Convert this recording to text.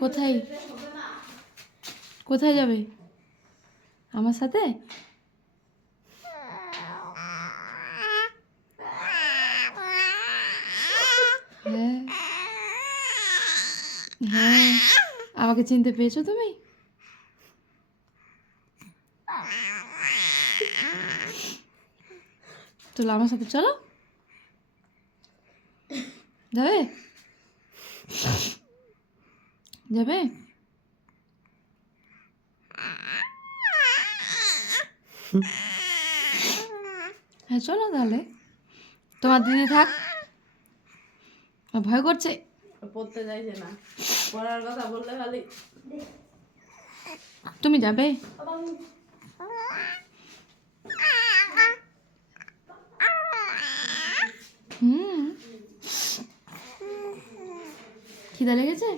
কোথায় কোথায় যাবে আমার সাথে? হ্যাঁ হ্যাঁ, আমাকে চিনতে পেয়েছো তুমি? চলো আমার সাথে, চলো। যাবে যাবে? হ্যাঁ চলো তাহলে। তোমার দিদি থাক, ভয় করছে। পড়তে চাইছে না, পড়ার কথা বললে খালি। তুমি যাবে? খিদা লেগেছে?